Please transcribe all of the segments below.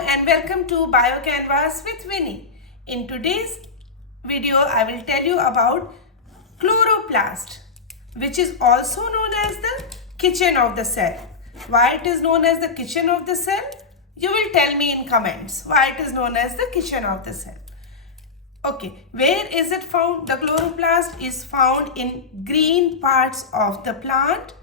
and welcome to BioCanvas with Winnie. In today's video, I will tell you about chloroplast, which is also known as the kitchen of the cell. Why it is known as the kitchen of the cell? You will tell me in comments why it is known as the kitchen of the cell. Okay, where is it found? The chloroplast is found in green parts of the plant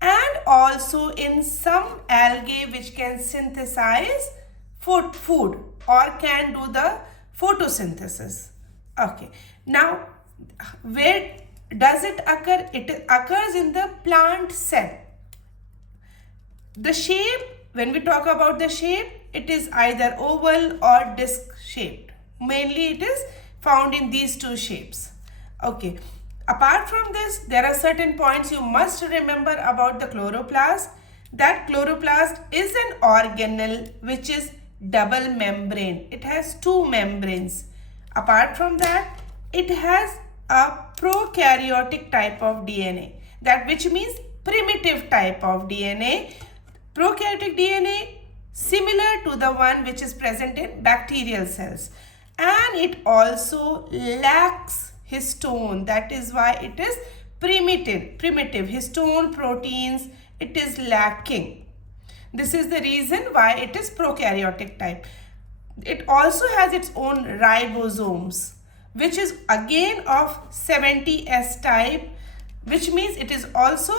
and also in some algae which can synthesize food or can do the photosynthesis. Okay, now where does it occur? It occurs in the plant cell. The shape, when we talk about the shape, it is either oval or disc shaped. Mainly it is found in these two shapes. Okay. Apart from this, there are certain points you must remember about the chloroplast. That chloroplast is an organelle which is double membrane. It has two membranes. Apart from that, it has a prokaryotic type of DNA. That which means primitive type of DNA. Prokaryotic DNA similar to the one which is present in bacterial cells. And it also lacks histone. That is why it is primitive. Histone proteins, it is lacking. This is the reason why it is prokaryotic type. It also has its own ribosomes, which is again of 70S type, which means it is also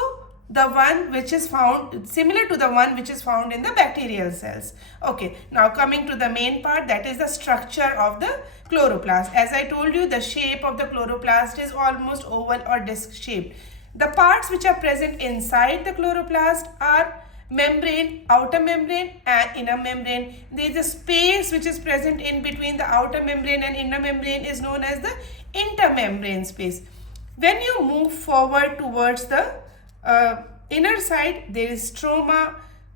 the one which is found similar to the one which is found in the bacterial cells. Okay, now coming to the main part, that is the structure of the chloroplast. As I told you, the shape of the chloroplast is almost oval or disc shaped. The parts which are present inside the chloroplast are membrane, outer membrane and inner membrane. There is a space which is present in between the outer membrane and inner membrane is known as the intermembrane space. When you move forward towards the inner side, there is stroma.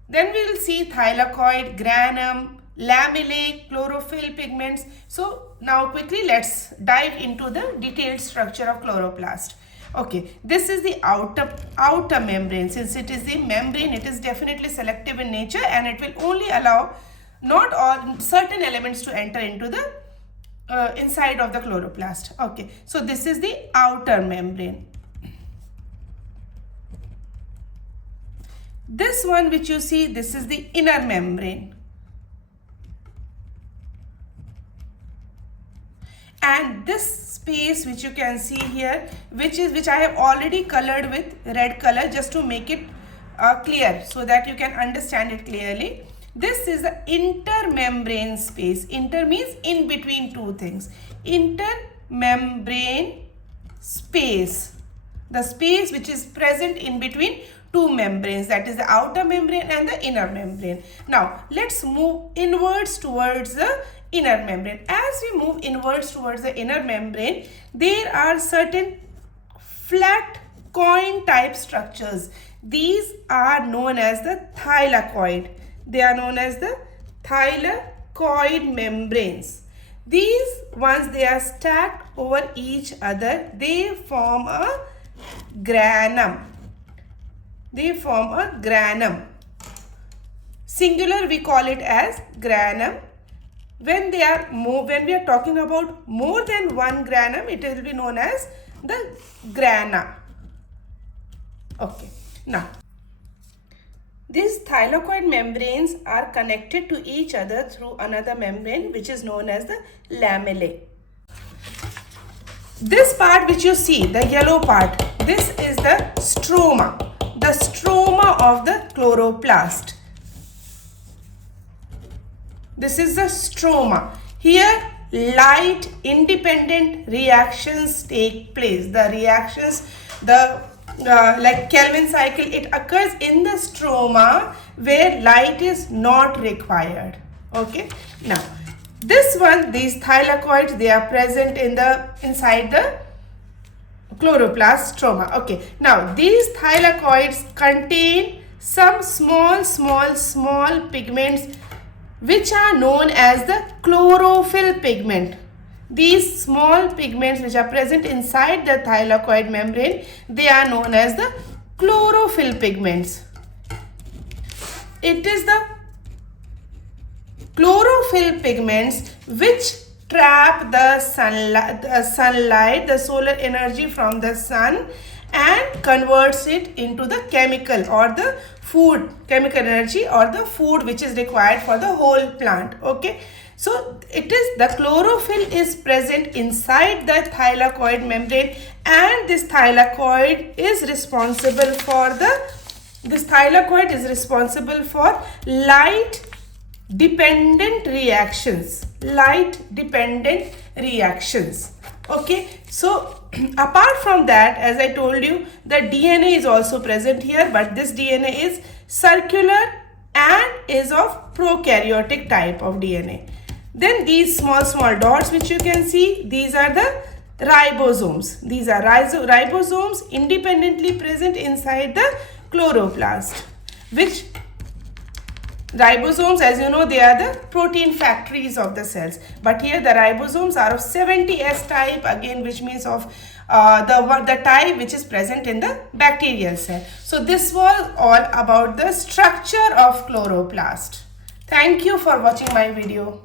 Then we will see thylakoid, granum, lamellae, chlorophyll pigments. So now quickly let's dive into the detailed structure of chloroplast. Okay, this is the outer membrane. Since it is the membrane, it is definitely selective in nature and it will only allow not all certain elements to enter into the inside of the chloroplast. Okay, so this is the outer membrane. This one which you see, this is the inner membrane. And this space which you can see here, which I have already colored with red color just to make it clear so that you can understand it clearly. This is the intermembrane space. Inter means in between two things. Intermembrane space. The space which is present in between two membranes, that is the outer membrane and the inner membrane. Now let's move inwards towards the inner membrane. As we move inwards towards the inner membrane, there are certain flat coin type structures. These are known as the thylakoid. They are known as the thylakoid membranes. These ones, they are stacked over each other. They form a granum. Singular we call it as granum. When we are talking about more than one granum, it will be known as the grana. Okay. Now, these thylakoid membranes are connected to each other through another membrane which is known as the lamellae. This part which you see, the yellow part, this is the stroma. The stroma of the chloroplast. This is the stroma. Here light independent reactions take place. The reactions, like Kelvin cycle, it occurs in the stroma where light is not required. Okay. Now this one, these thylakoids, they are present inside the chloroplast stroma. Okay, now these thylakoids contain some small pigments which are known as the chlorophyll pigment. These small pigments which are present inside the thylakoid membrane, they are known as the chlorophyll pigments. It is the chlorophyll pigments which trap the sunlight, the solar energy from the sun, and converts it into the chemical or the chemical energy or the food which is required for the whole plant. Okay, so it is the chlorophyll is present inside the thylakoid membrane, and this thylakoid is responsible for light dependent reactions. Okay, so apart from that, as I told you, the DNA is also present here, but this DNA is circular and is of prokaryotic type of DNA. Then these small dots which you can see, these are the ribosomes. These are ribosomes independently present inside the chloroplast, which ribosomes, as you know, they are the protein factories of the cells, but here the ribosomes are of 70S type, again, which means of the type which is present in the bacterial cell. So this was all about the structure of chloroplast. Thank you for watching my video.